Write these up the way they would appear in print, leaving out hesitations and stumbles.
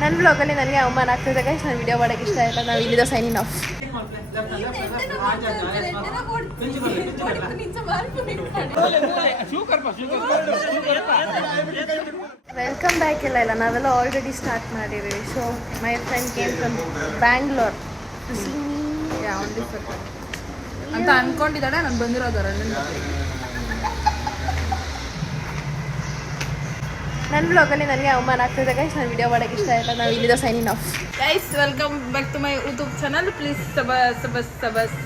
ನನ್ನ ಬ್ಲಾಗಲ್ಲಿ ನನಗೆ ಅವಮಾನ ಆಗ್ತದೆ ಗೈಸ್. ನಾನು ವಿಡಿಯೋ ಮಾಡೋಕ್ಕೆ ಇಷ್ಟ ಇಲ್ಲ. ನಾವು ಇಲ್ಲಿಂದ ಸೈನಿಂಗ್ ಆಫ್. Welcome back. ಇಲ್ಲ ನಾವೆಲ್ಲ ಆಲ್ರೆಡಿ ಸ್ಟಾರ್ಟ್ ಮಾಡಿದ್ದೀವಿ. So my friend came from Bangalore ಅಂತ ಅನ್ಕೊಂಡಿದ್ದಾಳೆ. ನಾನು ಬಂದಿರೋದರ ನನ್ನ ಬ್ಲಾಗಲ್ಲಿ ನನಗೆ ಅವಮಾನ ಆಗ್ತದೆ ಗೈಸ್. ನಾನು ವಿಡಿಯೋ ಮಾಡೋಕ್ಕೆ ಇಷ್ಟ ಇಲ್ಲ. ನಾವು ಇಲ್ಲಿಂದ signing off. Guys welcome back to my YouTube channel. Please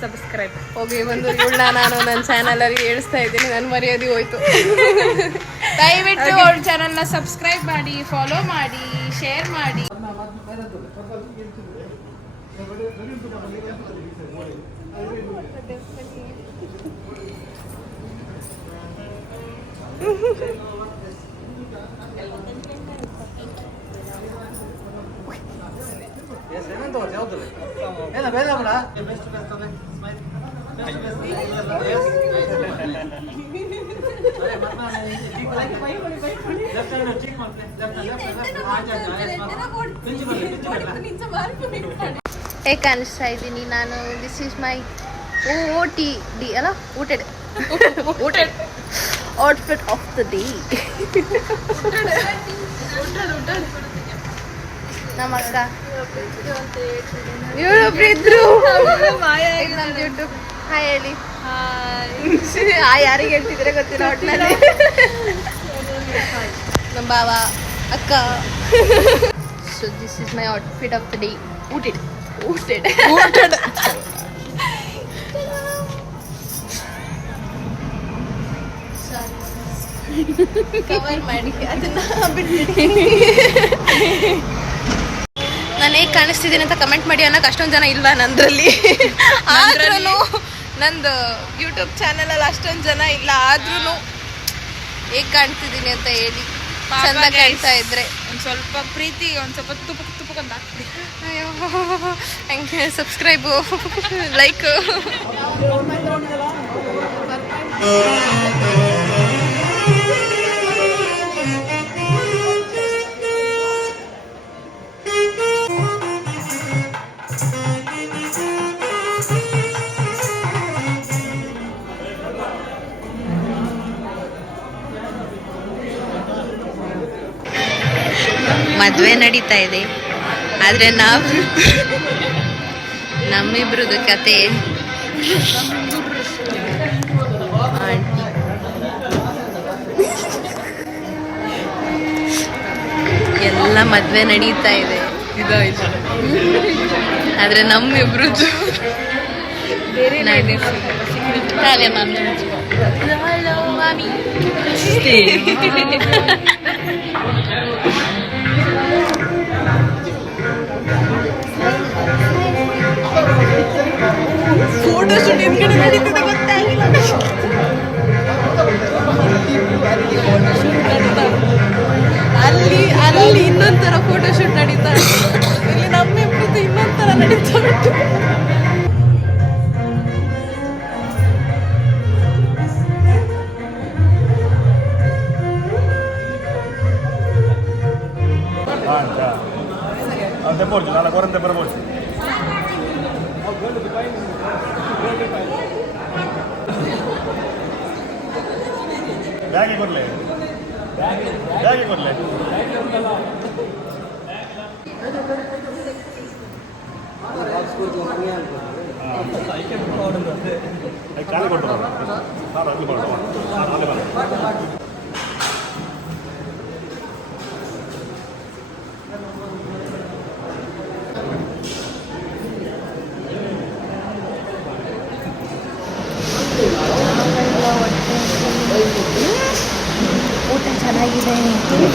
subscribe. ಹೋಗಿ ಒಂದು ಇವಳನ್ನ ನಾನು ನನ್ನ ಚಾನಲಲ್ಲಿ ಹೇಳಿಸ್ತಾ ಇದ್ದೀನಿ. ನನ್ನ ಮರ್ಯಾದೆ ಹೋಯ್ತು. ದಯವಿಟ್ಟು ಅವ್ರ ಚಾನಲ್ನ ಸಬ್ಸ್ಕ್ರೈಬ್ ಮಾಡಿ, ಫಾಲೋ ಮಾಡಿ, ಶೇರ್ ಮಾಡಿ. ಹೇಗೆ ಕಾಣಿಸ್ತಾ ಇದ್ದೀನಿ ನಾನು? ದಿಸ್ ಈಸ್ ಮೈ OOTD ಅಲ್ಲ, ಊಟೆಡ್ ಔಟ್ಫಿಟ್ ಆಫ್ ದ ಡೇ. ನಮ್ಮ ಅಕ್ಕ ಇವರೊಬ್ರು ಇದ್ರು. ನಮ್ದು ಯೂಟ್ಯೂಬ್ ಹಾಯ್ ಹೇಳಿ. ಯಾರಿಗೆ ಹೇಳ್ತಿದ್ರೆ ಗೊತ್ತಿಲ್ಲ ಒಟ್ಟಿನಲ್ಲಿ. ನಮ್ಮ ಬಾವ, ಅಕ್ಕ. So this is my outfit of the day. ಊಟೆಡ್ ಕವರ್ ಮಾಡಿ ಅದನ್ನ ಬಿಟ್ಬಿಡಿ. ನಾನು ಹೇಗೆ ಕಾಣಿಸ್ತಿದ್ದೀನಿ ಅಂತ ಕಮೆಂಟ್ ಮಾಡಿ ಅನ್ನೋಕೆ ಅಷ್ಟೊಂದು ಜನ ಇಲ್ಲ ನಂದ್ರಲ್ಲಿ. ಆದ್ರೂ ನಂದು ಯೂಟ್ಯೂಬ್ ಚಾನಲಲ್ಲಿ ಅಷ್ಟೊಂದು ಜನ ಇಲ್ಲ. ಆದ್ರೂ ಹೇಗೆ ಕಾಣ್ತಿದ್ದೀನಿ ಅಂತ ಹೇಳಿ. ಚಂದ ಕಾಣ್ತಾ ಇದ್ರೆ ಒಂದು ಸ್ವಲ್ಪ ಪ್ರೀತಿ, ಒಂದು ಸ್ವಲ್ಪ ತುಪ್ಪಕ್ಕಂತ ಹಾಕ್ಬಿಡಿ. ಅಯ್ಯೋ ಹಂಗೆ ಸಬ್ಸ್ಕ್ರೈಬು, ಲೈಕ್. ಮದುವೆ ನಡೀತಾ ಇದೆ, ಆದರೆ ನಮ್ಮಿಬ್ರದ್ದು ಕತೆ ಎಲ್ಲ ಮದುವೆ ನಡೀತಾ ಇದೆ, ಆದರೆ ನಮ್ಮಿಬ್ರದ್ದು ಕಾವ್ಯ ಮಾಮಿ. ಹಲೋ ಮಾಮಿ. ಫೋಟೋ ಶೂಟ್ ಹಿಂದ್ಗಡೆ ನಡೀತದೆ ಗೊತ್ತಾಗಿಲ್ಲ. ಅಲ್ಲಿ ಇನ್ನೊಂಥರ ಫೋಟೋ ಶೂಟ್ ನಡೀತಾ ಉಂಟು. ಇಲ್ಲಿ ನಮ್ಮಿಬ್ಬರದ್ದು ಇನ್ನೊಂಥರ ನಡೀತಾ ಉಂಟು. ಬ್ಯಾಗೆ ಕೊಡ್ಲೆ ಕಾಲು ಕೊಟ್ಟು ಊಟ ಚೆನ್ನಾಗಿದೆ,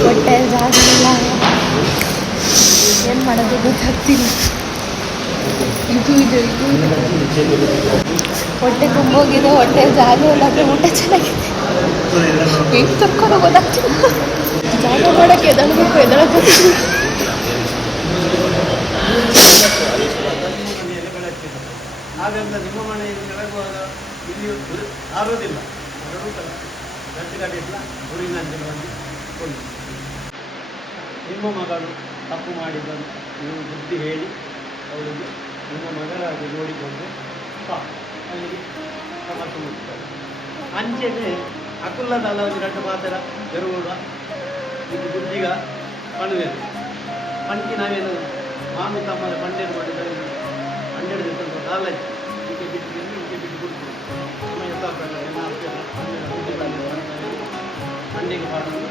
ಹೊಟ್ಟೆ ಜಾಗಲ್ಲ, ಏನು ಮಾಡೋದು ಗೊತ್ತಾಗ್ತಿಲ್ಲ. ಇದು ಹೊಟ್ಟೆ ತುಂಬೋಗಿದೆ, ಹೊಟ್ಟೆ ಜಾಗ ಇಲ್ಲ, ಆದರೆ ಊಟ ಚೆನ್ನಾಗಿದೆ. ಹೆಂಗೆ ತರ್ಕೊಂಡು ಗೊತ್ತಾಗ್ತಿಲ್ಲ. ಜಾಗ ಮಾಡೋಕ್ಕೆ ಎದಳಬೇಕು, ಎದಳಕ್ಕಾಗ್ತಿಲ್ಲ. ಆದ್ದರಿಂದ ನಿಮ್ಮ ಮನೆಯಲ್ಲಿ ಕೆಳಗುವಾಗ ಇಲ್ಲಿ ಆರೋದಿಲ್ಲ. ಗಂಟೆ ಗಾಡಿ ಇಲ್ಲ ಊರಿನ ಕೊಂಡು ನಿಮ್ಮ ಮಗಳು ತಪ್ಪು ಮಾಡಿದ್ದನ್ನು ನೀವು ಬುದ್ಧಿ ಹೇಳಿ ಅವಳಿಗೆ ನಿಮ್ಮ ಮಗಳಾಗಿ ನೋಡಿಕೊಂಡು ಅಲ್ಲಿಗೆ ಸಮಸ್ಯೆ ಮುಟ್ತಾರೆ ಅಂಚೆಗೆ ಅಕುಲ್ಲದಲ್ಲ ಒಂದು ಮಾತ್ರ ಎರುವುಡ ಇದು ಬುದ್ಧಿಗ ಪಣುವೇನು ಪಂಚಿ ನಾವೇನು ಮಾಮಿ ತಮ್ಮದ ಪಂಡೆಡು ಮಾಡಿದರೆ ಹನ್ನೆರಡು ದಿವಸ ಕಾಲ ಹೀಗೆ ಬಿಟ್ಟು ಬಿಟ್ಟು ಸಮಯ ತಪ್ಪಲ್ಲ ಎಲ್ಲ ಬುದ್ಧಿ ಹಂಡಿಗೆ ಮಾಡೋದು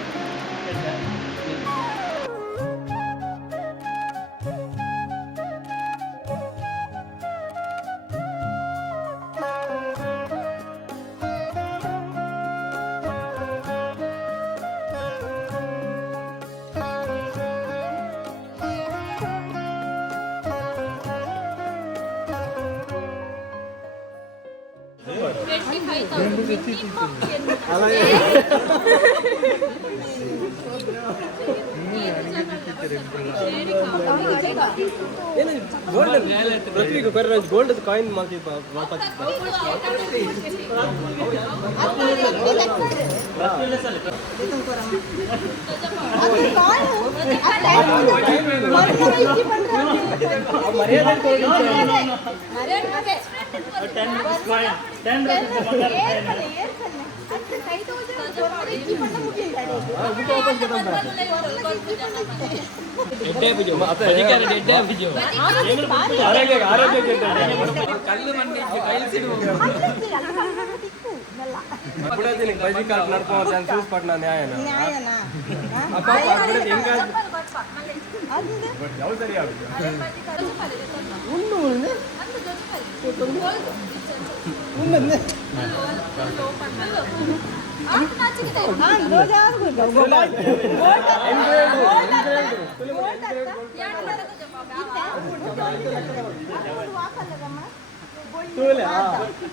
ಗೋಲ್ಡ್ ಕಾಯಿನ್ ಮಾಡ್ತಿದ್ದ పట్టిన న్యాయన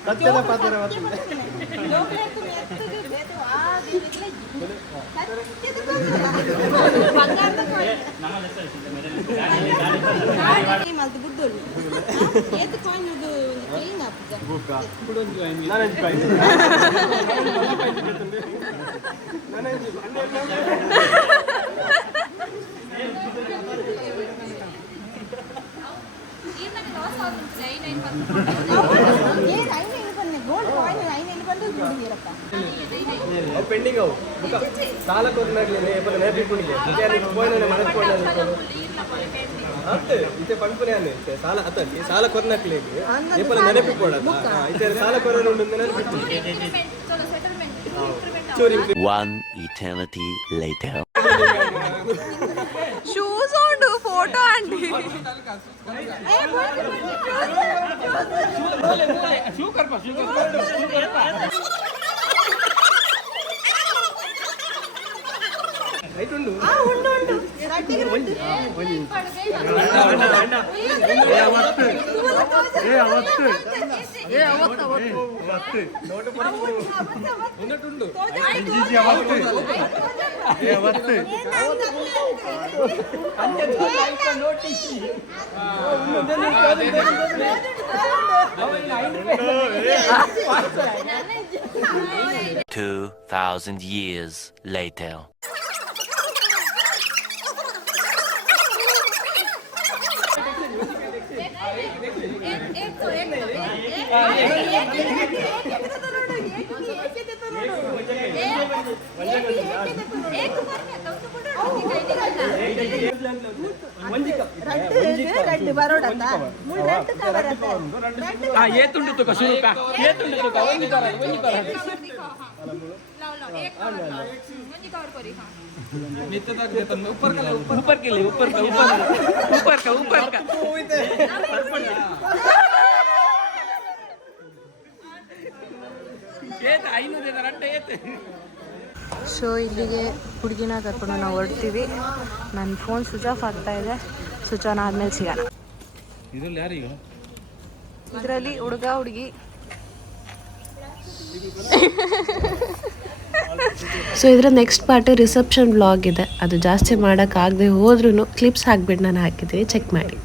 ಸತ್ಯದ ಪಾತ್ರ ಪೆಂಡಿಂಗ್ ಅವು ಸಾಲ ಕೊಟ್ಟಿನಾಗ್ಲಿ ನೆನಪಿಟ್ಕೊಂಡಿಗೆ ಇತ್ತೆ ಪಂಪನೆ ಅನ್ನೆ ಸಾಲ ಅತ್ತಲ್ಲಿ ಸಾಲ ಕೊರ್ನಾಕ್ಲಿ ಏಪಲ ನೆನಪಿಟ್ಕೊಳ್ಳೋದು ಇತ್ತೆ ಸಾಲ ಕೊರೋನು ನೆನಪಿಟ್ಟು One eternity later. ಶೂಸ್ ಉಂಟು ಫೋಟೋ ಅಂಡಿ Two 2,000 years later. ऊपर के लिए ऊपर का ಸೊ ಇಲ್ಲಿಗೆ ಹುಡುಗಿನ ಕರ್ಕೊಂಡು ನಾವು ಹೊರಡ್ತೀವಿ. ನನ್ನ ಫೋನ್ ಸ್ವಿಚ್ ಆಫ್ ಆಗ್ತಾ ಇದೆ. ಸ್ವಿಚ್ ಆನ್ ಆದ್ಮೇಲೆ ಸಿಗೋಣ. ಇದರಲ್ಲಿ ಹುಡುಗ ಹುಡುಗಿ. ಸೊ ಇದರ ನೆಕ್ಸ್ಟ್ ಪಾರ್ಟ್ ರಿಸೆಪ್ಷನ್ ವ್ಲಾಗ್ ಇದೆ. ಅದು ಜಾಸ್ತಿ ಮಾಡೋಕ್ಕಾಗದೆ ಹೋದ್ರೂ ಕ್ಲಿಪ್ಸ್ ಹಾಕ್ಬಿಟ್ಟು ನಾನು ಹಾಕಿದ್ದೀನಿ, ಚೆಕ್ ಮಾಡಿ.